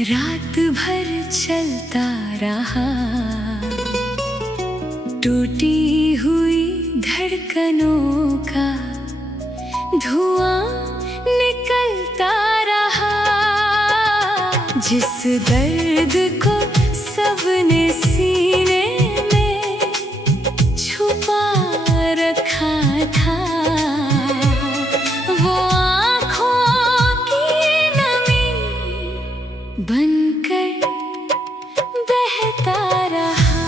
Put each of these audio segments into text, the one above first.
रात भर चलता रहा, टूटी हुई धड़कनों का धुआं निकलता रहा। जिस दर्द को सबने सीने में छुपा रखा था, वो आँखों की नमी बनकर बहता रहा।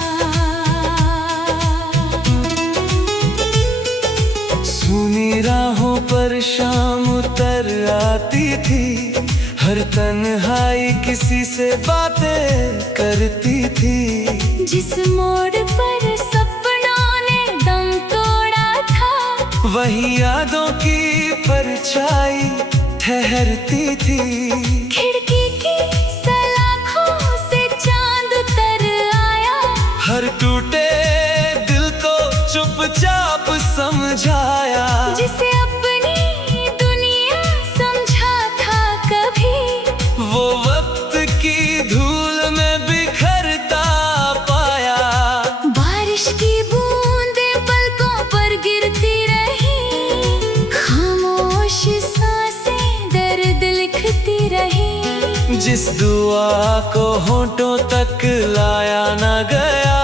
सुनी राहों पर शाम उतर आती थी, हर तन्हाई किसी से बातें करती थी। जिस मोड़ पर सपनों ने दम तोड़ा था, वही यादों की परछाई ठहरती थी। खिड़की की सलाखों से चांद उतर आया, हर टूटे दिल को चुपचाप समझाया। जिसे अपनी दुनिया समझा था कभी, वो वक्त की धूल में बिखरता पाया। बारिश की बूंदें पलकों पर गिरती रही, खामोश सांसें दर्द लिखती रही। जिस दुआ को होठों तक लाया न गया,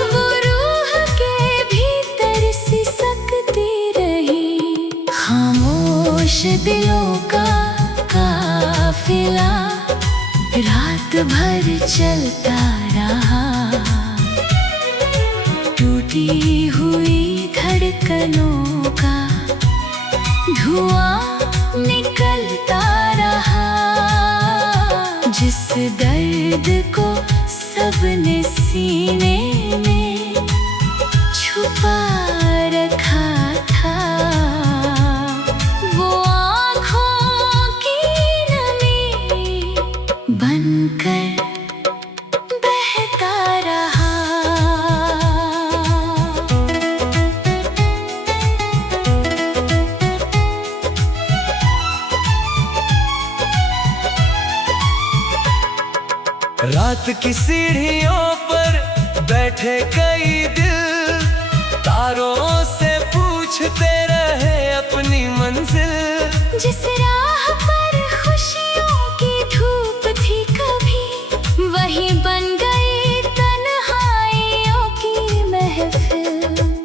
वो रूह के भीतर सिसकती रही। खामोश दिलों का काफिला रात भर चलता रहा, टूटी हुई धड़कनों का धुआं निकलता रहा। जिस दर्द को सबने सीने में छुपा रखा था, वो आँखों की नमी बनकर बहता रहा। रात की सीढ़ियों पर बैठे कई दिल, तारों से पूछते रहे अपनी मंजिल। जिस राह पर खुशियों की धूप थी कभी, वही बन गई तन्हाइयों की महफिल।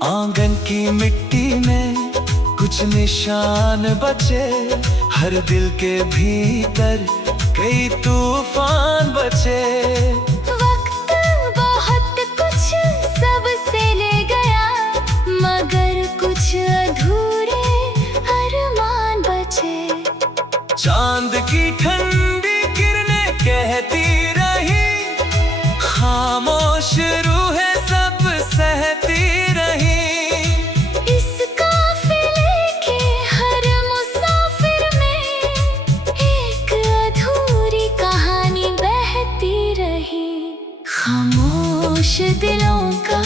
आंगन की मिट्टी में कुछ निशान बचे, हर दिल के भीतर कई तूफान बचे। वक्त बहुत कुछ सबसे ले गया, मगर कुछ अधूरे अरमान बचे। चांद की ठंडी किरणें कहती रही, खामोश रूहें सब सहती रही। इस काफिले के हर मुसाफिर में एक अधूरी कहानी बहती रही। खामोश दिलों का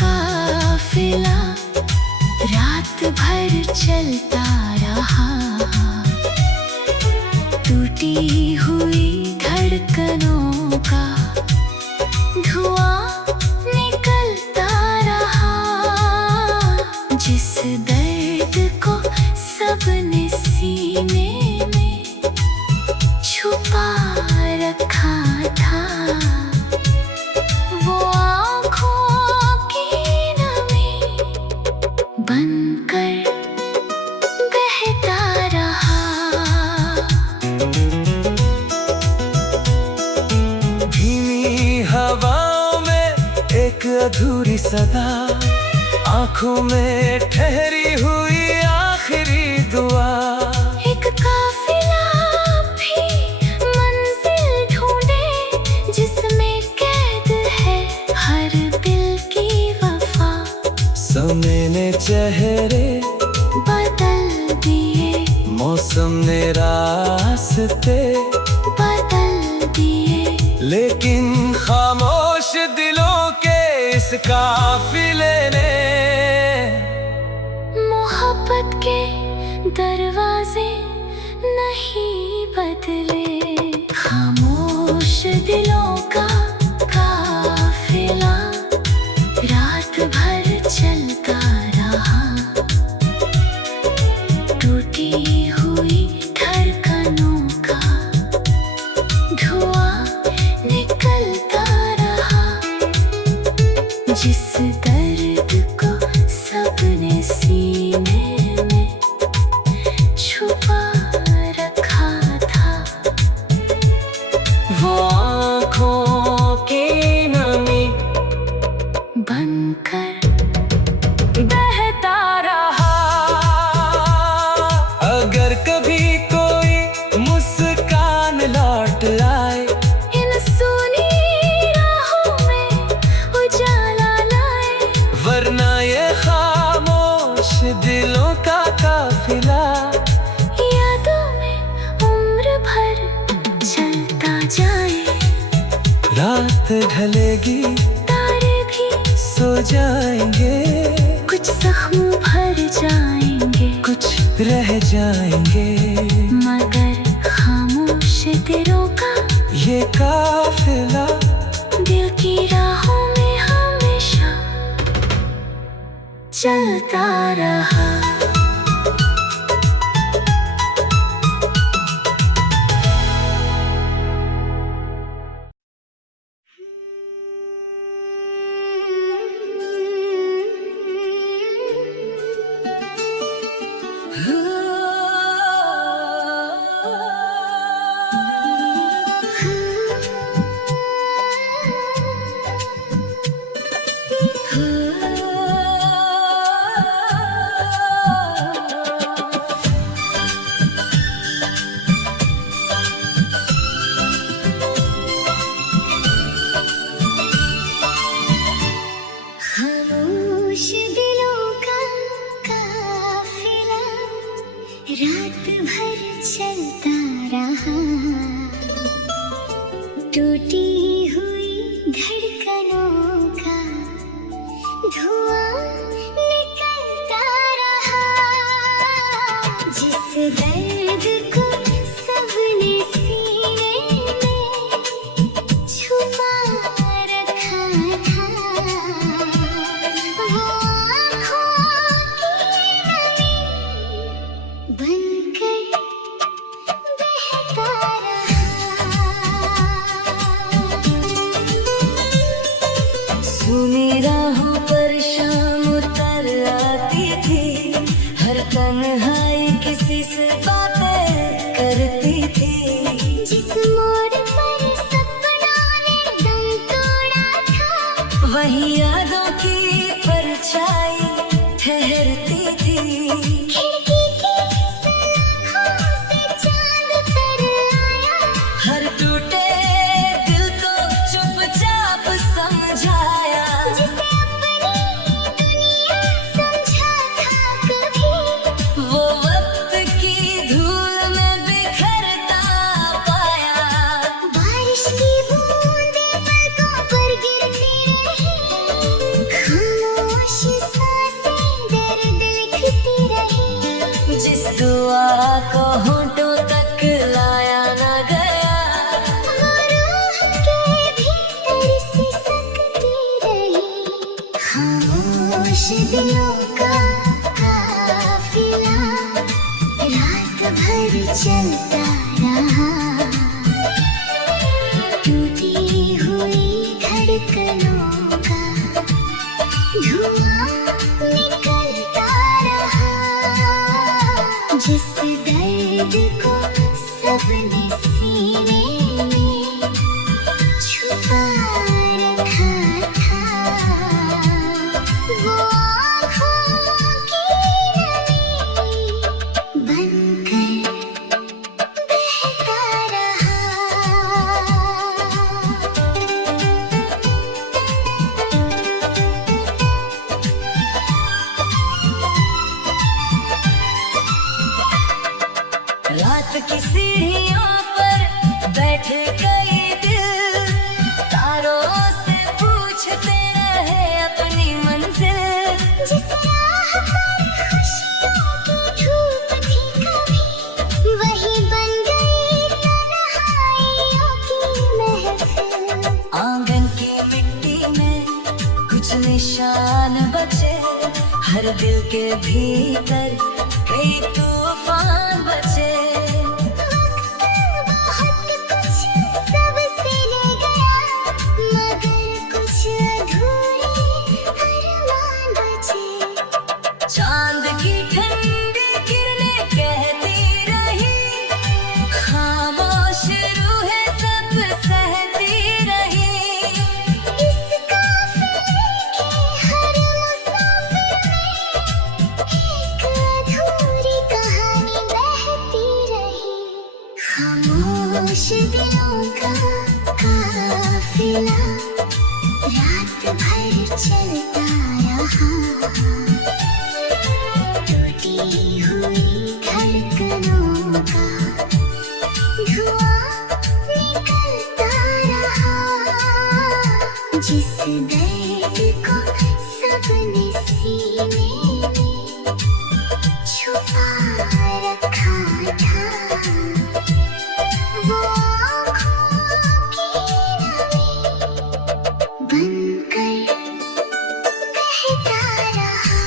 काफिला रात भर चलता रहा, टूटी हुई धड़कनों का धुआं निकलता रहा। जिस दर्द को सबने सीने में छुपा रखा था, वो आँखों की नमी बनकर बहता रहा। धीमी हवाओं में एक अधूरी सदा, आंखों में ठहरी हुई आखिरी दुआ। एक काफिला भी मंजिल ढूंढे, जिसमें कैद है हर दिल की वफा। समय ने चेहरे बदल दिए, मौसम ने रास्ते बदल दिए, लेकिन खामोश दिलों के इस काफिले ने मोहब्बत के दरवाजे नहीं बदले। खामोश दिलों का काफिला रात भर चलता रहा। टूटी हुई धड़कनों का धुआं निकलता रहा। जिस दर्द को सबने सीने में छुपा रखा था, वो आँखों की नमी बनकर बहता रहा। अगर कभी कोई मुस्कान लौट आए, इन सूनी राहों में उजाला लाए। वरना ये खामोश दिलों का काफिला यादों में उम्र भर चलता जाए। रात ढलेगी, तारे भी सो जाएंगे, कुछ जख्म भर जाएंगे, कुछ रह जाएंगे, मगर खामोश दिलों का ये काफिला दिल की राहों में हमेशा चलता रहा। खामोश दिलों का काफिला रात भर चलता रहा। टूटी हुई धड़कनों का धुआं निकलता रहा। जिस दर्द को सबने सीने में छुपा रखा था, वो आँखों की नमी बनकर बहता रहा। सुनी राहों पर शाम उतर आती थी, हर तन्हाई किसी से बातें करती थी। जिस मोड़ पर सपनों ने दम तोड़ा था, वही यादों की परछाई ठहरती थी। खिड़की की सलाखों से चांद उतर आया, हर टूटे दिल को चुपचाप समझाया। जिसे अपनी दुनिया समझा था कभी, वो वक्त की धूल में बिखरता पाया। बारिश की बूंदें पलकों पर गिरती रही, खामोश सांसें दर्द लिखती रही। जिस दुआ को होंठों तक लाया न गया, वो रूह के भीतर सिसकती रही। खामोश दिलों का काफिला रात भर चलता रहा। टूटी हुई धड़कनों का धुआं निकलता रहा। जिस दर्द को सबने सीने में छुपा रखा था, वो आँखों की नमी बनकर बहता रहा। रात की सीढ़ियों पर बैठे कई दिल, तारों से पूछते रहे अपनी मंजिल। जिस राह पर खुशियों की धूप थी कभी, वही बन गई तन्हाइयों की महफिल। हर दिल के भीतर कई तूफान बचे। बहुत कुछ सबसे ले गया, मगर कुछ अधूरे अरमान बचे। चांद की ठंडी किरणें कहती रही, खामोश रूहें सब सहती रही। इस काफिले के हर मुसाफिर में एक अधूरी कहानी बहती रही। खामोश दिलों का काफिला रात भर चलता रहा। टूटी हुई धड़कनों का धुआं निकलता रहा। जिस दर्द को सबने सीने में छुपा रखा था, वो आँखों की नमी बनकर बहता रहा।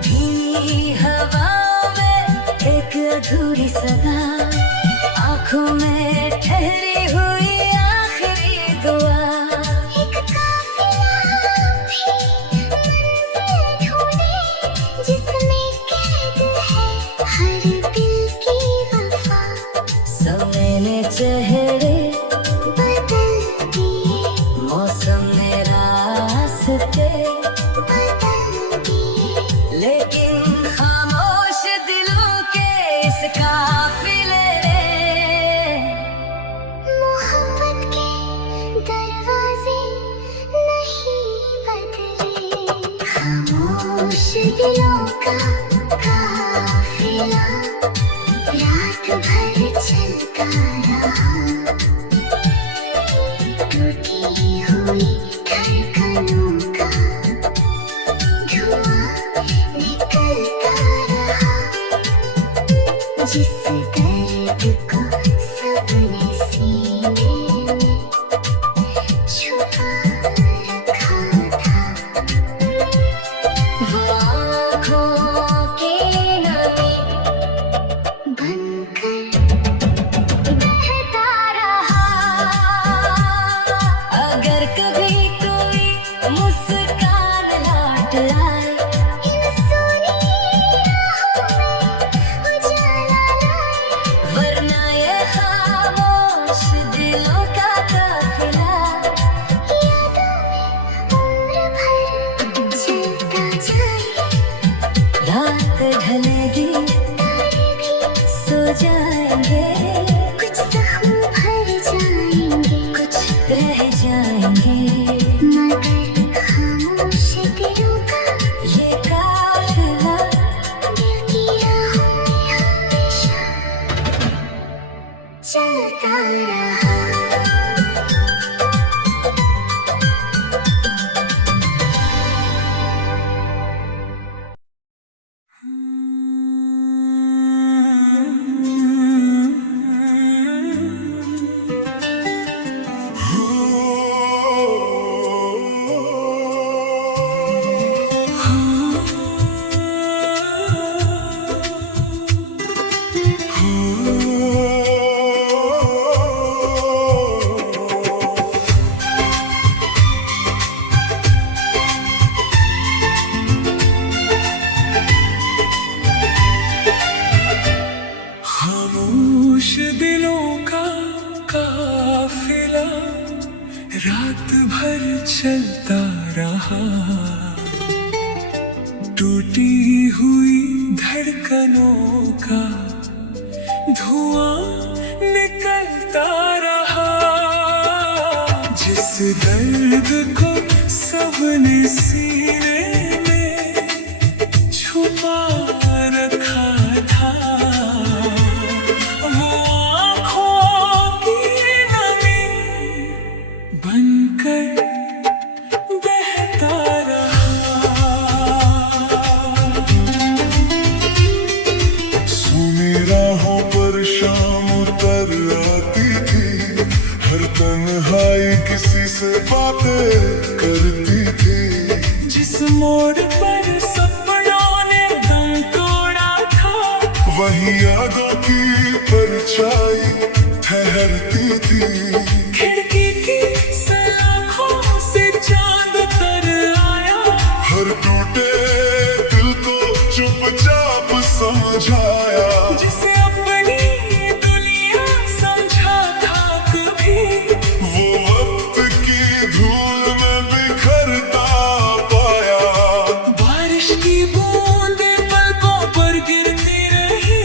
धीमी हवा में एक अधूरी सदा, आँखों में ठहरी हुई आखिरी दुआ। एक काफिला भी मंजिल ढूंढे, जिसमें कैद है हर दिल की वफा। समय ने चेहरे बदल दिए, मौसम ने रास्ते बदल दिए, लेकिन खामोश दिलों के इस काफिले ने मोहब्बत के दरवाजे नहीं बदले। खामोश दिलों का काफिला रात भर चलता रहा। टूटी हुई धड़कनों का धुआं निकलता रहा। जिस दर्द को सबने सीने में छुपा रखा था, वो आँखों की नमी बनकर बहता रहा। अगर कभी कोई मुस्कान लौट आए, इन सोनी राहों में उजाला लाए, वरना ये खामोश दिलों का काफिला यादों में उम्र भर चलता जाए। रात ढलेगी, तारे भी सो जाएंगे, कुछ जख्म भर जाएंगे, कुछ रह जाएंगे, मगर खामोश दिलों का ये काफिला दिल की राहों में हमेशा चलता रहा। खामोश दिलों का काफिला रात भर चलता रहा। टूटी हुई धड़कनों का धुआं निकलता रहा। जिस दर्द को सबने सीने में छुपा रखा था, वो आँखों की नमी बनकर बहता रहा। सुनी राहों पर शाम उतर आती थी, हर तन्हाई किसी से बातें करती थी। जिस मोड़ पर सपनों ने दम तोड़ा था, वही यादों की परछाई ठहरती थी। खिड़की की सलाखों से चांद तर आया, हर टूटे दिल को चुपचाप समझाया। जिसे अपनी दुनिया समझा था कभी, वो वक्त की धूल में बिखरता पाया। बारिश की बूंदें पलकों पर गिरती रही,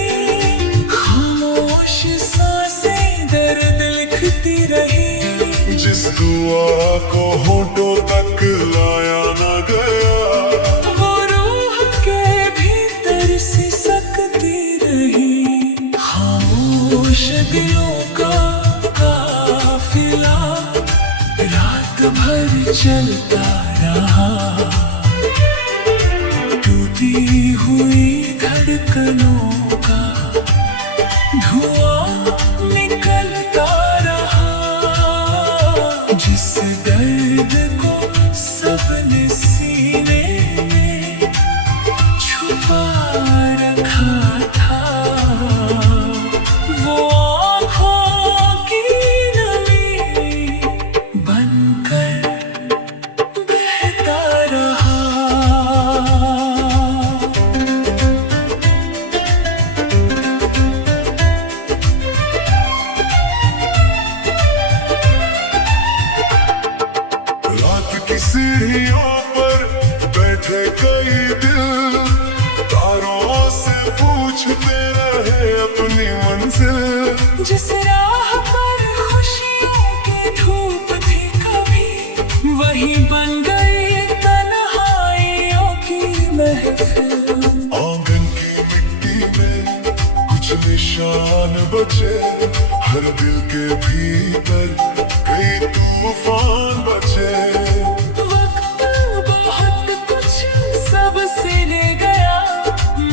खामोश सांसें दर्द लिखती रही। जिस दुआ को होठों तक लाया न गया, वो रूह के भीतर सिसकती रही। खामोश दिलों का काफिला रात भर चलता रहा, टूटी हुई धड़कनों का धुआं निकलता रहा। जिस दर्द को सबने सीने में छुपा रखा था, वो आँखों की नमी बनकर बहता रहा। रात की सीढ़ियों पर बैठे कई दिल, तारों से पूछते रहे अपनी मंजिल। जिस राह पर खुशियों की धूप थी कभी, वही बन गई तन्हाइयों की महफिल। आंगन की मिट्टी में कुछ निशान बचे, हर दिल के भीतर कई तूफान बचे। वक्त बहुत कुछ सबसे ले गया,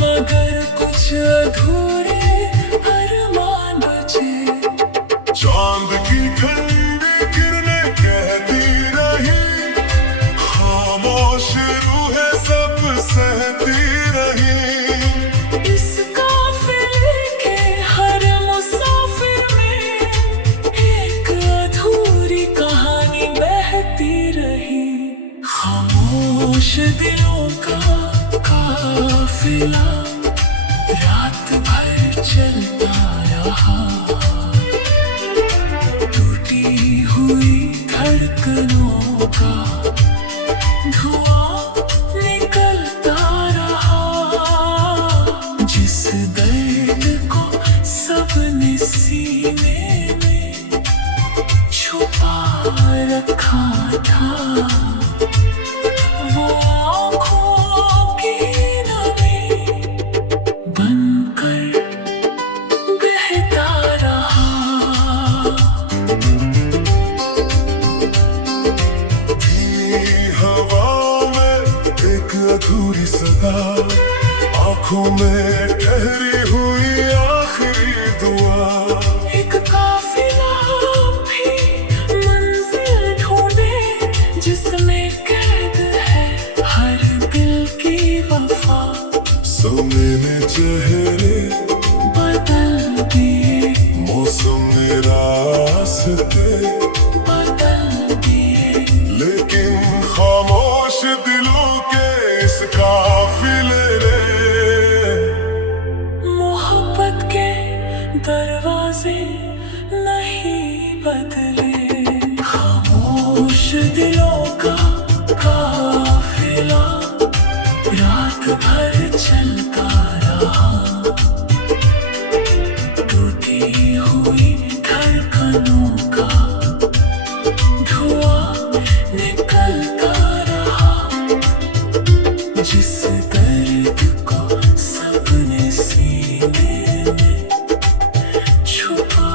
मगर कुछ अधूरे अरमान बचे। चांद की ठंडी किरणें कहती रही, खामोश रूहें सब सहती रही। इस काफिले के हर मुसाफिर में एक अधूरी कहानी बहती रही। खामोश दिलों का काफिला रात भर चलता रहा, टूटी हुई धड़कनों का धुआं निकलता रहा। जिस दर्द को सबने सीने में छुपा रखा था, वो आँखों की नमी बनकर बहता रहा। धीमी हवा में एक अधूरी सदा, आंखों में ठहरी हुई आखिरी दुआ। एक काफिला भी मंजिल ढूंढे, जिसमें कैद है हर दिल की वफा। समय ने चेहरे बदल दिए, मौसम ने रास्ते, बदल दिए। लेकिन खामोश दिलों के इस काफिले ने मोहब्बत के दरवाजे नहीं बदले। खामोश दिलों का काफिला रात भर चलता रहा, टूटी हुई धड़कनों का धुआं निकलता रहा। जिस दर्द को सबने सीने में छुपा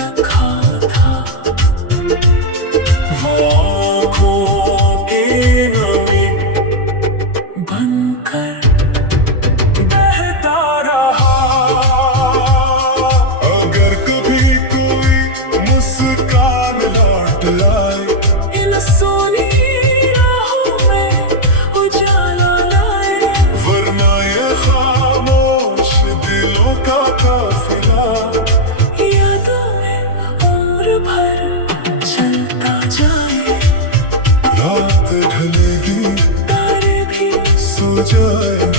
रखा था, वो आँखों की नमी बनकर बहता रहा। अगर कभी कोई मुस्कान लौट आए, जाए